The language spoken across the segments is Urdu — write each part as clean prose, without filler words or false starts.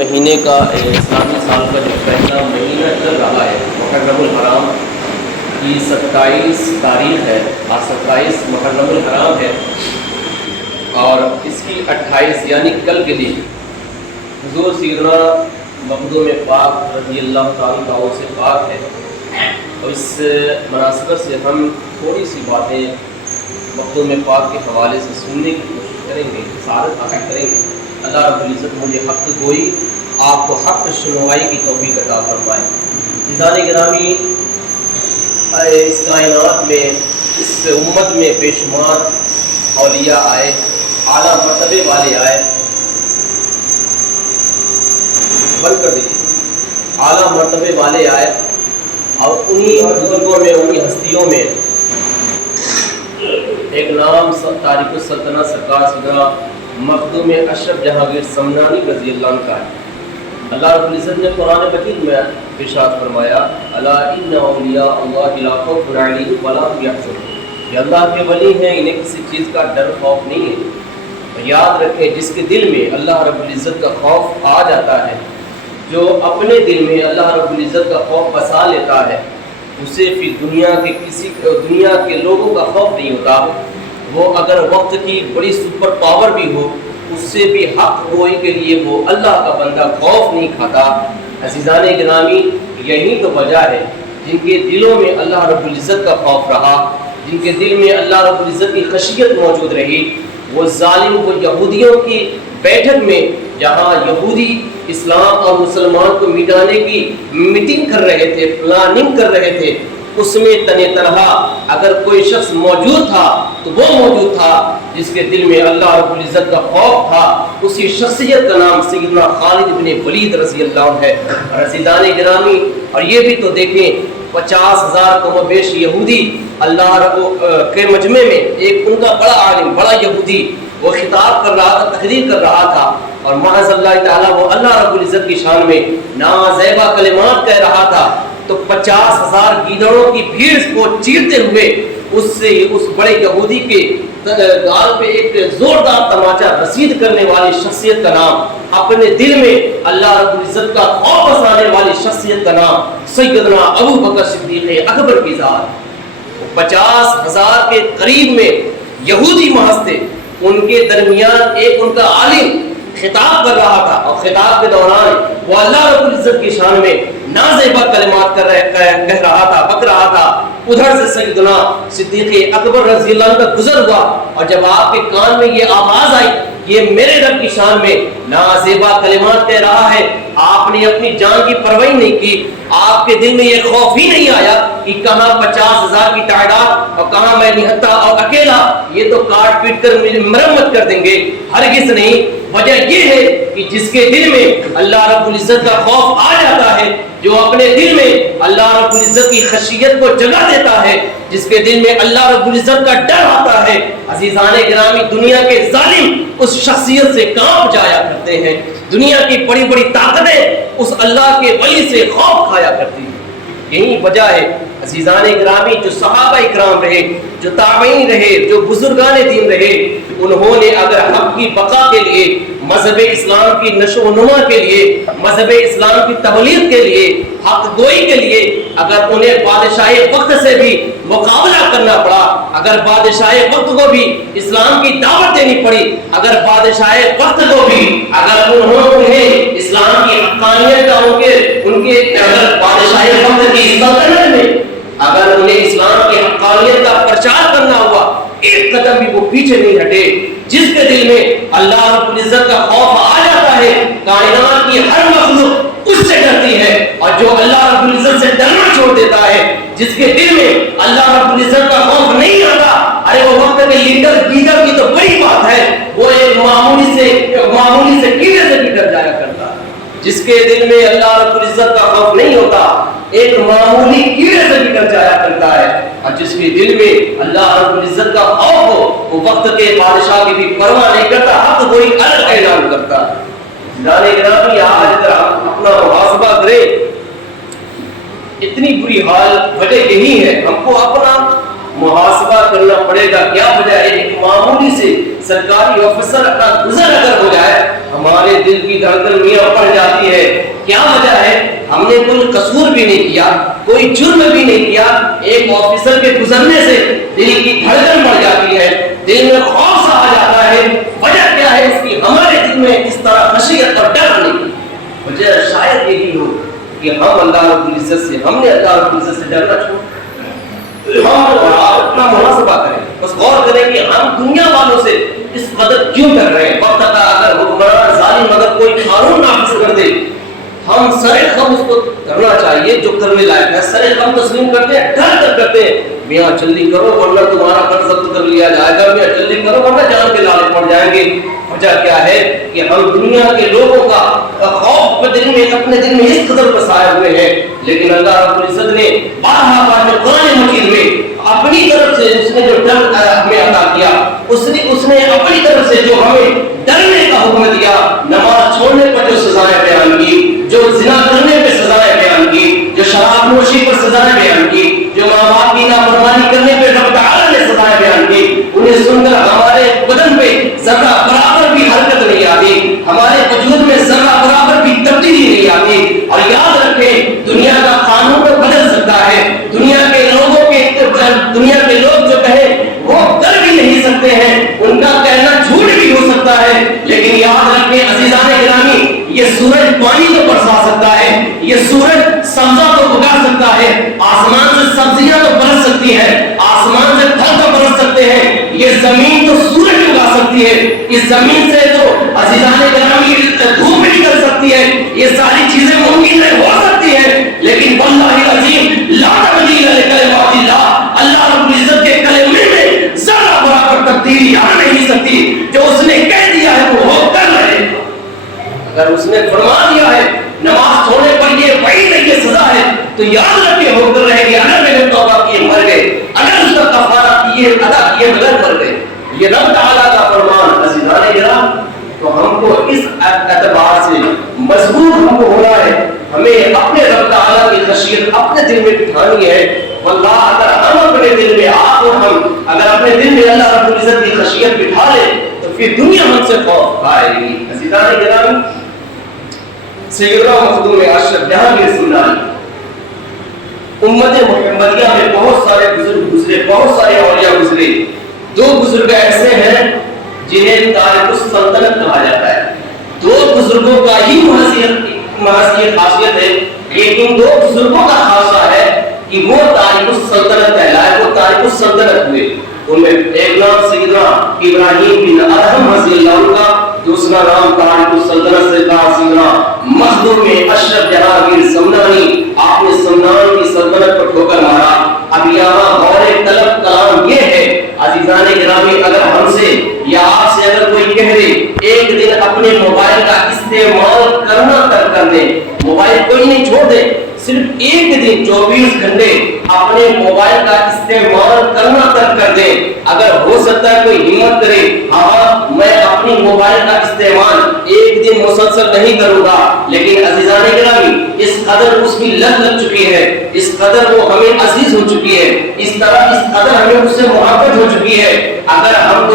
مہینے کا اسلامی سال کا جو پہلا مہینہ چل رہا ہے محرم الحرام کی 27 تاریخ ہے، آج 27 محرم الحرام ہے اور اس کی 28 یعنی کل کے دن حضور سیدنا مخدوم پاک رضی اللہ تعالیٰ عنہ سے پاک ہے، اور اس مناسبت سے ہم تھوڑی سی باتیں مخدوم پاک کے حوالے سے سننے کی کوشش کریں گے، سعادت حاصل کریں گے۔ اللہ رب العزت مجھے حق گوئی، آپ کو حق سنوائی کی توفیق عطا فرمائے۔ عزیزان گرامی، اس کائنات میں، اس امت میں بے شمار اولیاء آئے، اعلیٰ مرتبے والے آئے، بند کر دیجیے، اعلیٰ مرتبے والے آئے، اور انہی بزرگوں میں، انہی ہستیوں میں ایک نام تاریخ السلطنہ سرکار سیدنا مخدوم اشرف جہانگیر سمنانی رضی اللہ عنہ کا ہے۔ اللہ رب العزت نے قرآن مجید میں ارشاد فرمایا، الا ان اولیاء اللہ لا خوف علیہم ولا هم يحزنون، یہ اللہ کے ولی ہیں، انہیں کسی چیز کا ڈر خوف نہیں ہے۔ یاد رکھیں، جس کے دل میں اللہ رب العزت کا خوف آ جاتا ہے، جو اپنے دل میں اللہ رب العزت کا خوف بسا لیتا ہے، اسے پھر دنیا کے لوگوں کا خوف نہیں ہوتا۔ وہ اگر وقت کی بڑی سپر پاور بھی ہو، اس سے بھی حق گوئی کے لیے وہ اللہ کا بندہ خوف نہیں کھاتا۔ عزیزان گرامی، یہی تو وجہ ہے جن کے دلوں میں اللہ رب العزت کا خوف رہا، جن کے دل میں اللہ رب العزت کی خشیت موجود رہی، وہ ظالم کو یہودیوں کی بیٹھک میں، جہاں یہودی اسلام اور مسلمان کو مٹانے کی میٹنگ کر رہے تھے، پلاننگ کر رہے تھے، اس میں تنِ تنہا اگر کوئی شخص موجود تھا تو وہ موجود تھا جس کے دل میں اللہ رب العزت کا خوف تھا۔ اسی شخصیت کا نام سیدنا خالد بن ولید رضی اللہ عنہ ہے۔ اور عزیزان گرامی، اور یہ بھی تو دیکھیں، 50,000 کم و بیش یہودی اللہ رب کے مجمع میں ایک ان کا بڑا عالم، بڑا یہودی، وہ خطاب کر رہا تھا، تقریر کر رہا تھا، اور معاذ اللہ تعالیٰ وہ اللہ رب العزت کی شان میں نازیبا کلمات کہہ رہا تھا، تو 50,000 گیدڑوں کی بھیڑ کو چیرتے ہوئے اس بڑے یہودی کے گال پہ ایک زوردار تماچا رسید کرنے والی شخصیت کا نام، اپنے دل میں اللہ رب العزت کا خوف بسانے والی شخصیت کا نام سیدنا ابو بکر صدیق اکبر کی ذات۔ 50,000 کے قریب میں یہودی محض تھے، ان کے درمیان ایک ان کا عالم خطاب کر رہا تھا، اور خطاب کے دوران وہ اللہ رب العزت کی شان میں نازیبا کلمات کہہ رہا تھا، بک رہا تھا۔ ادھر سے سیدنا صدیق اکبر رضی اللہ عنہ کا گزر ہوا، اور جب آپ کے کان میں یہ آواز آئی، یہ میرے رب کی شان میں نازیبا کلمات کہہ رہا ہے، آپ نے اپنی جان کی پرواہ نہیں کی، آپ کے دل میں یہ خوف ہی نہیں آیا کہ کہاں 50,000 کی تعداد اور کہاں میں نہتا اور اکیلا، یہ تو کاٹ پیٹ کر مرمت کر دیں گے، ہرگز نہیں۔ وجہ یہ ہے کہ جس کے دل میں اللہ رب العزت کا خوف آ جاتا ہے، جو اپنے دل میں اللہ رب العزت کی خشیت کو جگہ دیتا ہے، جس کے دل میں اللہ رب العزت کا ڈر آتا ہے، عزیزان گرامی، دنیا کے ظالم اس شخصیت سے کانپ جایا کرتے ہیں، دنیا کی بڑی بڑی طاقتیں اس اللہ کے ولی سے خوف کھایا کرتی ہیں۔ یہی وجہ ہے عزیزان گرامی، جو صحابہ اکرام رہے، جو تابعین رہے، جو بزرگان دین رہے، انہوں نے اگر حق کی بقا کے لیے، مذہب اسلام کی نشو و نما کے لیے، مذہب اسلام کی تبلیغ کے لیے، حق گوئی کے لیے، اگر انہیں بادشاہ وقت سے بھی مقابلہ کرنا پڑا، اگر بادشاہ وقت کو بھی اسلام کی دعوت دینی پڑی، اگر بادشاہ وقت کو بھی اگر انہیں اسلام کی حقانیت کا ان کے اگر بادشاہ وقت کی سلطنت میں اگر انہیں اسلام کی حقانیت کا پرچار کرنا ہوا، ایک قدم بھی وہ پیچھے نہیں ہٹے۔ جس کے دل میں اللہ رب العزت کا خوف آ جاتا ہے، کائنات کی ہر مخلوق اس سے ڈرتی ہے، اور جو اللہ رب العزت سے ڈرنا چھوڑ دیتا ہے، جس کے دل میں اللہ رب العزت کا خوف نہیں آتا، ارے وہ وقت کے لیڈر کی تو بڑی بات ہے، وہ ایک معمولی سے کیڑے سے بھی ڈر جایا کرتا ہے۔ جس کے دل میں اللہ رب العزت کا خوف نہیں ہوتا، ایک معمولی کیڑے سے بھی ڈر جایا کرتا ہے، اور جس کے دل میں اللہ رب العزت کا خوف ہو، وہ وقت کے بادشاہ کی بھی پرواہ نہیں کرتا، حق کوئی الگ اعلان کرتا ہے۔ جانے گرامی، آج اگر ہم اپنا محاسبہ کریں، اتنی بری حال وجہ یہی ہے، ہم کو اپنا محاسبہ کرنا پڑے گا۔ کیا وجہ ہے؟ ایک معمولی سے سرکاری آفیسر کا گزر اگر ہو جائے، ہمارے دل کی دھڑکن میاں پڑ جاتی کیا وجہ ہے؟ ہم نے کوئی قصور بھی نہیں کیا، کوئی جرم بھی نہیں کیا، ایک آفیسر کے گزرنے سے دل کی دھڑکن بڑھ جاتی ہے، دل میں خوف سا آ جاتا ہے۔ وجہ کیا ہے اس کی؟ ہمارے دل میں اس طرح خشیت اور ڈر آنے کی وجہ شاید یہی ہو کہ ہم اللہ رب العزت سے، ہم نے اللہ رب العزت سے ڈرنا چھوڑ، ہم اپنا محاسبہ کریں، بس غور کریں کہ ہم دنیا والوں سے اس قدر کیوں ڈر رہے ہیں۔ وقت کا اگر حکمران ظالم اگر کوئی قانون نافذ کر دے، ہم سر خم اس کو کرنا چاہیے جو کرنے لائق ہے، سر خم تسلیم کرتے ہیں، ڈر کر کرتے ہیں، میاں جلدی کرو ورنہ تمہارا قرض ضبط کر لیا جائے گا، میاں جلدی کرو ورنہ جان کے لالے پڑ جائیں گے۔ وجہ کیا ہے کہ ہم دنیا کے لوگوں کا خوف دل میں اپنے دل میں اس قدر بسائے ہوئے ہیں، لیکن اللہ رب العزت نے بارہا بار قرآن مجید میں اپنی طرف سے اس نے جو ڈر ہمیں عطا کیا، اس نے اپنی طرف سے جو ہمیں ڈرنے کا حکم دیا، نماز چھوڑنے پر جو سزائیں بیان کی، جو زنا کرنے پہ سزائیں بیان کی، جو شراب نوشی پر سزائیں بیان کی، جو ماں باپ کی نافرمانی کرنے پہ رب تعالی نے سزائیں بیان کی، انہیں سن کر ہمارے بدن پہ ذرہ برابر بھی حرکت نہیں آتی، ہمارے وجود میں ذرہ برابر بھی تبدیلی نہیں آتی۔ اور یاد رکھیں دنیا کا قانون تو بدل سکتا ہے، دنیا کے لوگ جو کہیں وہ کر بھی نہیں سکتے ہیں، ان کا کہنا جھوٹ بھی ہو سکتا ہے، لیکن یاد رکھیں عزیزان گرامی، یہ سورج پانی تو برسا سکتا ہے، یہ سورج سبزہ تو اگا سکتا ہے، آسمان سے سبزیاں تو برس سکتی ہے، آسمان سے پھل تو برس سکتے ہیں، یہ زمین تو سورج اگا سکتی ہے، اس زمین سے تو عزیزان گرامی دھوپ بھی نکل سکتی ہے، یہ ساری چیزیں ممکن نہیں ہو سکتی ہیں، لیکن واللہ العظیم لا تبدیل لکلمات اللہ، اللہ رب العزت کے کلمے میں ذرہ برابر تبدیلی آ نہیں سکتی، جو اس نے کہہ دیا ہے وہ کر رہے ہیں۔ اگر اس نے فرما دیا ہے نماز چھوڑنے پر یہ وعید ہے، یہ سزا ہے، تو یاد رکھے ہو کر رہے گی، اگر میں نے توبہ کیے مر گئے، اگر اس کا کفارہ کیے ادا کیے بغیر مر گئے، یہ رب تعالیٰ کا فرمان عزیزان گرامی۔ تو ہم کو اس اعتبار سے مضبوط ہم کو ہونا ہے، ہمیں اپنے رب تعالیٰ کی خشیت اپنے دل میں بٹھانی ہے۔ واللہ اگر ہم اپنے دل میں آپ اور ہم اگر اپنے دل میں اللہ رب العزت کی خشیت بٹھا لیں تو پھر دنیا ہم سے خوف کھائے گی۔ عزیزان گرامی، سیدنا مخدوم اشرف جہانگیر سمنانی، امت محمدیہ میں بہت سارے بزرگ گزرے، بہت سارے اولیاء گزرے، دو بزرگ ایسے ہیں جنہیں تارک السلطنت کہا جاتا ہے، دو بزرگوں کا ہی محض خاصیت ہے، لیکن دو بزرگوں کا خاصہ ہے کہ وہ تارک السلطنت کہلائے، وہ تارک السلطنت ہوئے۔ ان میں ایک نام سیدنا ابراہیم بن ادہم رضی اللہ عنہ کا، دوسرا نام تارک السلطنت سے کہا سیدنا مخدوم اشرف جہانگیر سمنانی۔ آپ نے سمنان کی سلطنت پر ٹھوکر مارا۔ اب یہاں غور طلب کلام یہ ہے عزیزان گرامی، اگر ہم سے یا آپ سے اگر کوئی کہہ دے ایک دن اپنے موبائل کا استعمال کرنا ترک کر دیں، موبائل کوئی نہیں چھوڑ دیں، صرف ایک دن 24 گھنٹے اپنے موبائل کا استعمال کرنا ترک کر دیں، اگر ہو سکتا ہے کوئی ہمت کرے، ہاں میں اپنی موبائل کا استعمال ایک دن مسلسل نہیں کروں گا، لیکن عزیزان گرامی اس قدر اس کی لت لگ چکی ہے، اس قدر وہ ہمیں عزیز ہو چکی ہے، اس قدر ہمیں اس سے محبت ہو چکی ہے، اگر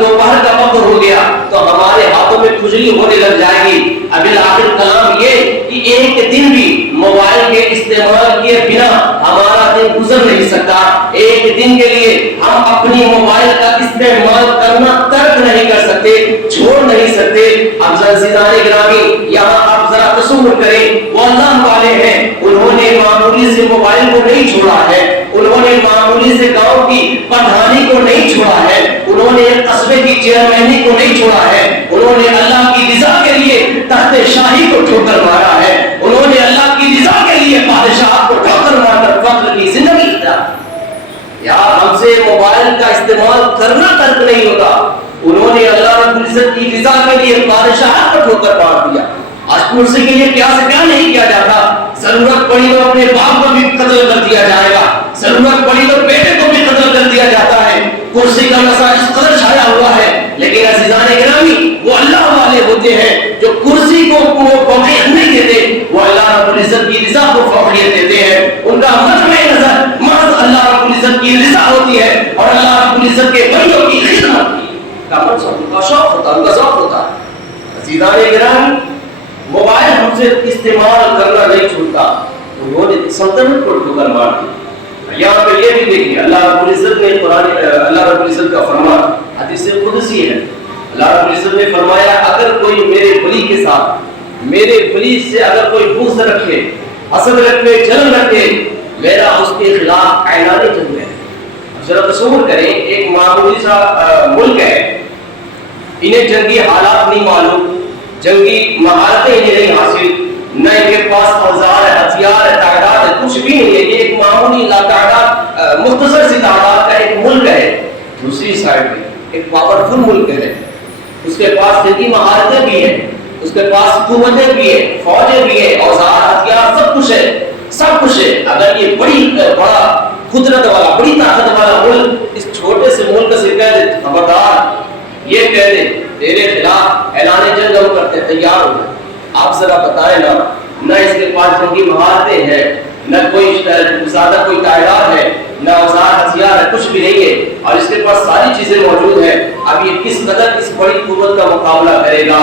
دوپہر کا وقت ہو گیا تو ہمارے ہاتھوں میں کھجلی ہونے لگ جائے گی۔ اب آخر کلام یہ کہ ایک دن بھی موبائل کے استعمال کیے بنا ہمارا دن گزر نہیں سکتا، ایک دن کے لیے ہم اپنی موبائل کا استعمال کرنا ترک نہیں کر سکتے، چھوڑ نہیں سکتے۔ اب عزیزان گرامی یہاں آپ ذرا تصور کریں، وہ اللہ والے ہیں، انہوں نے معمولی سے موبائل کو نہیں چھوڑا ہے، انہوں نے معمولی سے گاؤں کی پردھانی کو نہیں چھوڑا ہے، انہوں نے قصبے کی چیئرمینی کو نہیں چھوڑا ہے، انہوں نے اللہ کی رضا کے لیے تخت شاہی کو ٹھوکر مارا ہے، انہوں نے اللہ کی رضا کے لیے بادشاہ کو ٹھوکر مار کر فخر کی زندگی گزارا۔ یار ہم سے موبائل کا استعمال کرنا ترک نہیں ہوتا، انہوں نے اللہ رب العزت کی رضا کے لیے بادشاہ کو ٹھوکر مار دیا۔ آج کرسی کے لیے کیا سے کیا نہیں کیا جاتا، ضرورت پڑی تو اپنے باپ کو بھی قتل کر دیا جائے گا، ضرورت پڑی تو بیٹے کو بھی قتل کر دیا جاتا ہے، کرسی کا نشہ اس قدر چھایا ہوا ہے۔ لیکن عزیزان گرامی وہ اللہ والے ہوتے ہیں جو کرسی کو فوقیت نہیں دیتے، وہ اللہ رب العزت کی رضا کو فوقیت دیتے ہیں، ان کا مجمع نظر محض اللہ رب العزت کی رضا ہوتی ہے اور اللہ رب العزت کے بندوں کی خدمت کا منصب، ان کا شوق ہوتا ہے، ان کا ذوق ہوتا ہے۔ عزیزان گرامی موبائل ہم سے اسے استعمال کرنا نہیں چھوڑتا، انہوں نے سلطنت کو ٹھوکر مار دی۔ یہاں پہ یہ بھی دیکھیے اللہ رب العزت نے اللہ رب العزت کا فرمان حدیث قدسی ہے، اللہ رب العزت نے فرمایا اگر کوئی میرے ولی کے ساتھ، میرے ولی سے اگر کوئی بغض رکھے، حسد رکھے، جلن رکھے، میرا اس کے خلاف اعلان جنگ ہے۔ ذرا تصور کریں ایک معمولی سا ملک ہے، انہیں جنگی حالات نہیں معلوم، جنگی مہارتیں انہیں نہیں حاصل، نہ ان کے پاس اوزار ہے، ہتھیار ہے، تعداد ہے، کچھ بھی نہیں ہے، یہ ایک معمولی لاتعداد مختصر سی تعداد کا ایک ملک ہے۔ دوسری سائڈ میں ایک پاورفل ملک ہے، اس کے پاس جنگی مہارتیں بھی ہیں، اس کے پاس حکومتیں بھی ہیں، فوجیں بھی ہیں، اوزار، ہتھیار، سب کچھ ہے، سب کچھ ہے۔ اگر یہ بڑا قدرت والا، بڑی طاقت والا ملک اس چھوٹے سے ملک سے کہہ دے خبردار، یہ کہہ دے تیرے خلاف اعلان جنگ ہم کرتے ہیں، تیار ہو جائے، آپ ذرا بتائیں نا، نہ اس کے پاس جنگی مہارتیں ہیں، نہ کوئی زیادہ کوئی تعداد ہے، نہ اوزار ہتھیار ہے، کچھ بھی نہیں ہے، اور اس کے پاس ساری چیزیں موجود ہیں، اب یہ کس قدر اس بڑی قوت کا مقابلہ کرے گا؟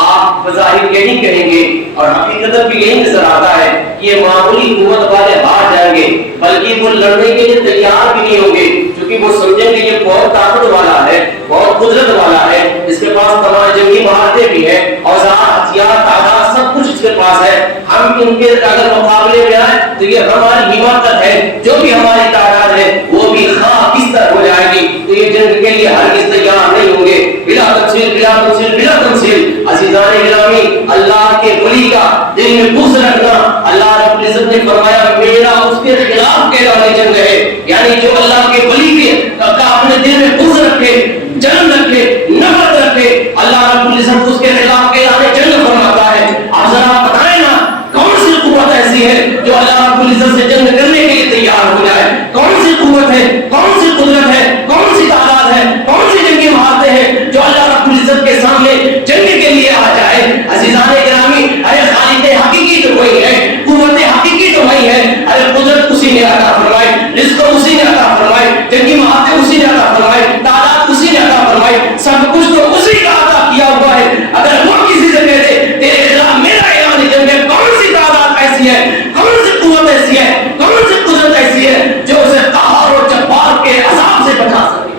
آپ بظاہر یہی کہیں گے اور حقیقت بھی یہی نظر آتا ہے کہ یہ معمولی قوت والے ہار جائیں گے، بلکہ وہ لڑنے کے لیے تیار بھی نہیں ہوں گے، کیونکہ وہ سمجھیں گے یہ بہت طاقت والا ہے، بہت قدرت والا ہے، اس کے پاس تمام جنگی مہارتیں بھی ہیں، اوزار، ہتھیار، تعداد، سب کچھ اس کے پاس ہے، ہم ان کے اگر مقابلے میں آئے تو یہ ہماری حماقت ہے، جو بھی ہماری تعداد ہے وہ بھی خواہ کس طرح ہو جائے گی، تو یہ جنگ کے لیے ہرگز تیار نہیں ہوں گے۔ بلا تفصیل بلا تفصیل بلا تفصیل عزیزان گرامی، اللہ کے ولی کا دل میں بغض رکھنا، اللہ رب العزت نے فرمایا میرا اس کے خلاف اعلان جنگ ہے، یعنی جو اللہ کے ولی کا اپنے دل میں بغض رکھے، جلن رکھے، نفرت رکھے، اللہ رب العزت اس کے خلاف اعلان جنگ فرماتا ہے۔ آپ ذرا بتائیں نا کون سی قوت ایسی ہے جو اللہ رب العزت سے جنگ کرنے کے لیے تیار ہو جائے؟ کون سی قوت ہے، کون سی قدرت ہے، کون سی تعداد ہے، کون سی جنگی مہارتیں ہیں جو اللہ رب العزت کے سامنے جنگ کے لیے آ جائے؟ عزیزان گرامی، ارے خالق حقیقی تو وہی ہے، قوت حقیقی تو وہی ہے، ارے قدرت اسی نے عطا فرمائی، رزق اسی نے عطا فرمائی، جنگی مہارتیں اسی نے عطا فرمائی، تعداد اسی نے عطا فرمائی، سب کچھ تو اسی کا عطا کیا ہوا ہے۔ اگر وہ کسی سے کہہ دے تیرے خلاف میرا اعلان جنگ ہے، کون سی تعداد ایسی ہے، کون سی قوت ایسی ہے، کون سی قدرت ایسی ہے جو اسے قہار و جبار کے عذاب سے بچا سکے؟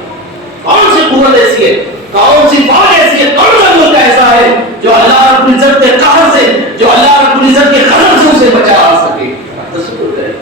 کون سی قوت ایسی ہے، کون سی فوج ایسی ہے، کون سا ملک ایسا ہے جو اللہ رب العزت کے قہر سے، جو اللہ رب العزت کے غضب سے اسے بچا سکے؟ تصور کریں،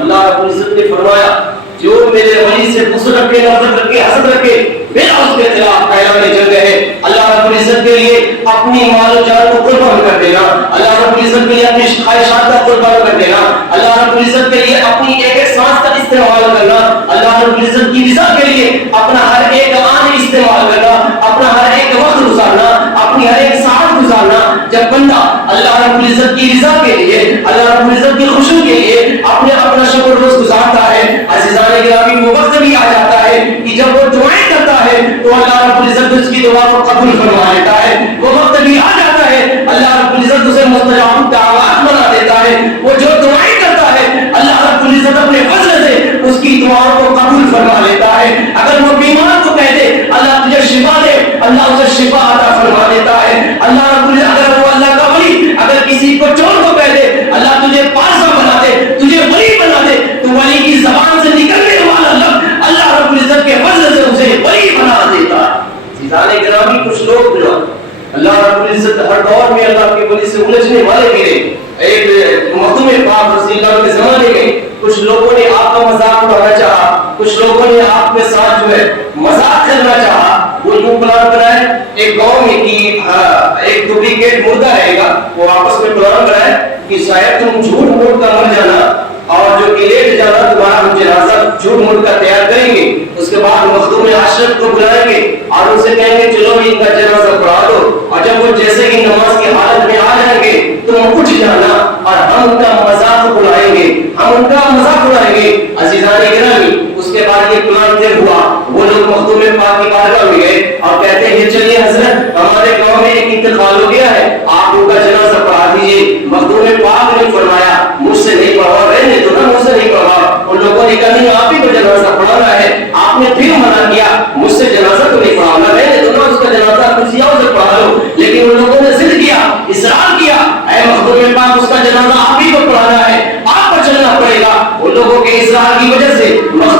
اللہ رب العزت نے فرمایا جو میرے ولی سے بغض رکھے، نفرت رکھے، حسد رکھے، میرا اس کے خلاف اعلان جنگ ہے۔ اللہ رب العزت کے لیے اپنی مال و جان کو قربان کر دینا، اللہ رب العزت کے لیے اپنی خواہشات کا قربان کر دینا، اللہ رب العزت کے لیے اپنی ایک ایک سانس کا استعمال کرنا، اللہ رب العزت کی رضا کے لیے اپنا ہر ایک آن استعمال کرنا، اپنا ہر ایک وقت گزارنا، اپنی ہر ایک ساتھ گزارنا۔ جب بندہ اللہ رب العزت کی رضا کے لیے، اللہ رب العزت کی خوشی کے لیے اپنا شب و روز گزارتا ہے، عزیزان گرامی وہ وقت بھی آ جاتا ہے کہ جب وہ دعائیں کرتا ہے تو اللہ رب العزت اس کی دعا کو قبول فرما لیتا ہے، وہ وقت بھی آ جاتا ہے اللہ رب العزت اسے مستجاب الدعوات بنا دیتا ہے، وہ جو دعائیں کرتا ہے اللہ رب العزت اپنے فضل سے اس کی دعاؤں کو قبول فرما لیتا ہے۔ اگر وہ بیمار کو کہہ دے اللہ تجھے شفا دے، اللہ اسے شفا عطا فرما دیتا ہے۔ اللہ رب العزت اگر وہ اللہ کا ولی اگر کسی کو چور کو کہہ دے اللہ تجھے پارسا بنا دے، تجھے ولی بنا دے، تو ولی کی زبان سے نکلنے والا لفظ اللہ رب العزت کے فضل سے اسے ولی بنا دیتا ہے۔ عزیزان گرامی کچھ لوگ جو اللہ رب العزت ہر دور میں اللہ کے ولی سے الجھنے والے بھی رہے۔ ایک مخدوم پاک رضی اللہ کے زمانے میں کچھ لوگوں نے آپ کا مذاق اڑانا چاہا، کچھ لوگوں نے آپ کے ساتھ جو ہے مذاق کرنا چاہا۔ وہ یوں پلان بنائے ایک گاؤں میں کہ ایک ڈپلیکیٹ مردہ رہے گا، وہ آپس میں پلان بنائے کہ شاید تم جھوٹ موٹ کر مر جانا اور جو لیٹ جانا تمہارا ہم جنازہ جھوٹ موٹ کر تیار کریں گے، اس کے بعد مخدوم اشرف کو بلائیں گے اور ان سے کہیں گے چلو ان کا جنازہ پڑھا دو، اور جب وہ جیسے ہی نماز کی حالت میں آ جائیں گے تم اٹھ جانا اور ہم ان کا مذاق اڑائیں گے، ہم ان کا مذاق اڑائیں گے۔ عزیزان گرامی اس کے بعد یہ پلان طے ہوا، وہ لوگ مخدوم پاک کی بارگاہ میں گئے اور کہتے ہیں چلیے حضرت ہمارے گاؤں میں ایک انتقال ہو گیا ہے، آپ ان کا جنازہ پڑھا دیجیے۔ مخدوم پاک نے فرمایا مجھ سے نہیں پڑھا، رہنے دو نا، مجھ سے نہیں پڑھا۔ ان لوگوں نے کہا نہیں آپ ہی کو جنازہ پڑھانا ہے، آپ نے پھر منع کیا مجھ سے جنازہ تو نہیں پڑھانا، رہنے دو نا، اس کا جنازہ کسی اور سے پڑھا لو۔ لیکن ان لوگوں نے ضد کیا، اصرار کیا، اے مخدوم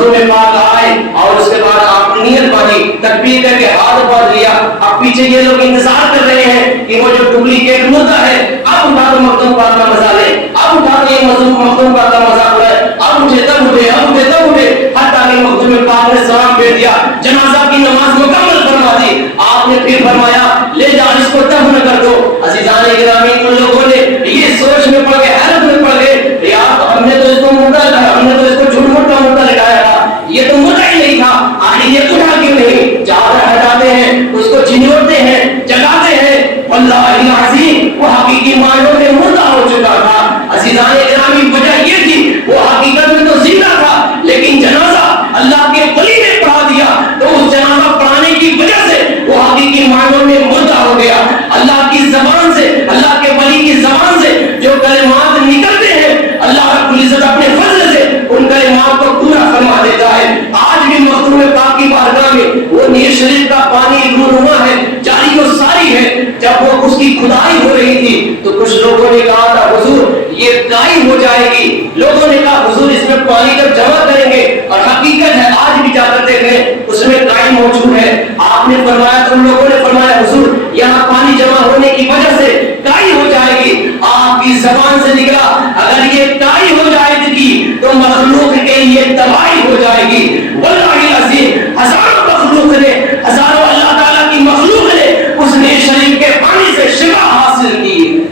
مخدوم پاک آئے اور اس کے بعد آپ نے نیت باندھی، تکبیر کر کے ہاتھ باندھ لیا. اب پیچھے یہ لوگ انتظار کر رہے ہیں کہ وہ جو ڈپلیکیٹ مردہ ہے اب اٹھا دو مخدوم پاک کا مزہ لے، اب اٹھا دو یہ مخدوم پاک کا مزہ اڑائے، اب اٹھے تب اٹھے، اب اٹھے تب اٹھے، حتیٰ کہ مخدوم پاک نے سلام پھیر دیا، جنازہ کی نماز مکمل فرما دی. آپ نے پھر فرمایا لے جا اس کو دفن کر دو. عزیزان گرامی ان لوگوں نے یہ سوچ میں پڑ گئے، حیرت میں پڑ گئے، یار ہم نے تو اس کو مردہ، ہم نے تو اس کو جھوٹ موٹ کا مردہ لٹایا تھا، یہ تو مردہ ہی نہیں تھا، آخر یہ اٹھا کیوں نہیں؟ چادر ہٹاتے ہیں، اس کو جھنجھوڑتے ہیں، جگاتے ہیں. واللہ العظیم وہ حقیقی معنوں میں مردہ ہو چکا تھا. عزیزان گرامی وجہ یہ تھی وہ حقیقت میں تو زندہ تھا، لیکن جنازہ اللہ کے ولی نے پڑھا دیا تو اس جنازہ پڑھانے کی وجہ سے وہ حقیقی معنوں میں مردہ ہو گیا. اللہ کی زبان سے، اللہ کے ولی کی زبان سے جو کلمات نکلتے ہیں اللہ رب العزت اپنے فضل سے ان کلمات کو پورا فرما دیتا ہے. آج بھی مخدوم پاک کی بارگاہ میں وہ نیز شریف کا پانی رونما ہے، جاری و ساری ہے. جب وہ اس کی کھدائی ہو رہی تھی تو کچھ لوگوں نے کہا تھا حضور یہ کائی ہو جائے گی. لوگوں نے کہا حضور اس میں پانی جب جمع کریں گے، اور حقیقت ہے آج بھی جا کر دیکھیں اس میں کائی موجود ہے. آپ نے فرمایا، تم لوگوں نے فرمایا حضور یہاں پانی جمع ہونے کی وجہ سے کائی ہو جائے گی. آپ کی زبان سے نکلا اگر یہ کائی ہو جائے گی تو مخلوق کے لیے تباہی ہو جائے گی. واللہ العظیم ہزاروں مخلوق نے، ہزاروں اللہ تعالیٰ کی مخلوق نے اس نے شریف کے پانی سے شفا حاصل کی.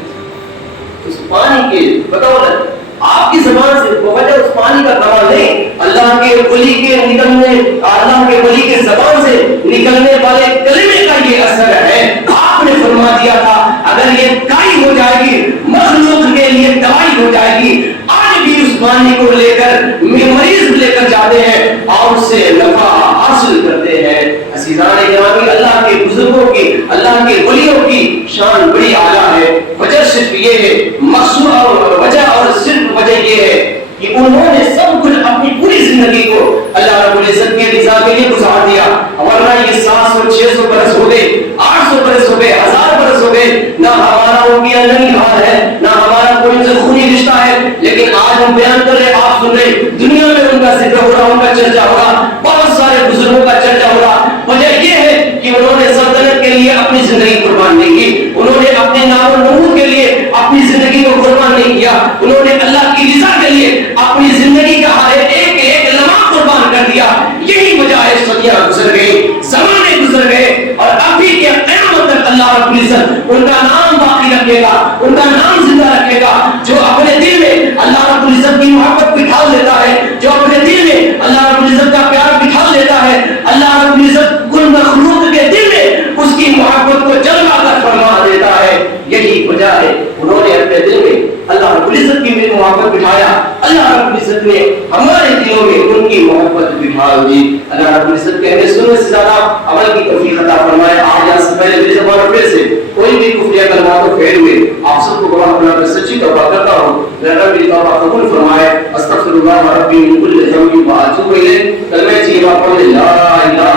اس پانی کے بدولت آپ کی زبان سے وجہ اس پانی کا کمال نہیں، اللہ کے ولی کے نکلنے، اللہ کے ولی کے زبان سے نکلنے والے کلمے کا یہ اثر ہے. آپ نے فرما دیا تھا اگر یہ کائی ہو جائے گی مخلوق کے لیے دوائی ہو جائے گی. آج بھی اس پانی کو لے کر مریض لے کر جاتے ہیں اور اس سے نفع حاصل کرتے ہیں. عزیزان گرامی اللہ کے بزرگوں کی، اللہ کے ولیوں کی شان بڑی اعلیٰ ہے. وجہ صرف یہ ہے، مقصود اور وجہ اور صرف وجہ یہ ہے کہ انہوں نے سب کچھ اپنی پوری زندگی کو اللہ رب العزت کی رضا کے لیے گزار دیا. ورنہ یہ 700 600 برس ہو گئے، 800 برس ہو گئے، 1000 برس ہو گئے، نہ ہمارا ان کی نہیں حال ہے، نہ ہمارا کوئی ان سے خونی رشتہ ہے، لیکن آج ہم بیان کر رہے، آپ سن رہے، دنیا میں ان کا ذکر ہو رہا، ان کا چرچا ہو رہا، بہت سارے بزرگوں کا چرچا ہو رہا. وجہ یہ ہے کہ انہوں نے سلطنت کے لیے اپنی زندگی قربان نہیں کی، انہوں نے اپنے نام و نمود کے لیے اپنی زندگی کو قربان نہیں کیا، انہوں نے اللہ کی رضا کے لیے اپنی زندگی کا ہر ایک ایک لمحہ قربان کر دیا. یہی وجہ ہے صدیاں گزر گئی، زمانے گزر گئے، اور ابھی کے قیامت تک اللہ رب العزت ان کا نام باقی رکھے گا، ان کا نام زندہ رکھے گا. جو اپنے دل میں اللہ رب العزت کی محبت بٹھا لیتا ہے، جو اپنے دل میں اللہ رب العزت کا پیار بٹھا لیتا ہے، اللہ رب العزت کل مخلوق کے دل میں اس کی محبت کو جلوہ کر فرما دیتا ہے. یہی وجہ ہے انہوں نے اپنے دل میں اللہ رب العزت کی بھی محبت بٹھایا، اللہ رب العزت نے ہمارے دلوں میں ان کی محبت بٹھا دی. اللہ رب العزت کہنے سننے سے زیادہ عمل کی توفیق عطا فرمائے. آج یہاں سے پہلے میری زبان پہ سے کوئی بھی کفریہ کلمات پھیر ہوئے آپ سب کو گواہ بنا کر سچی توبہ کرتا ہوں. اللہ میری توبہ قبول فرمائے. استغفر اللہ ربی من کل ذنب واتوب الیہ. کلمہ طیبہ پڑھ لا الہ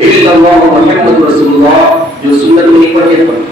الا اللہ محمد رسول اللہ. جو سنت نہیں پڑھے پڑھ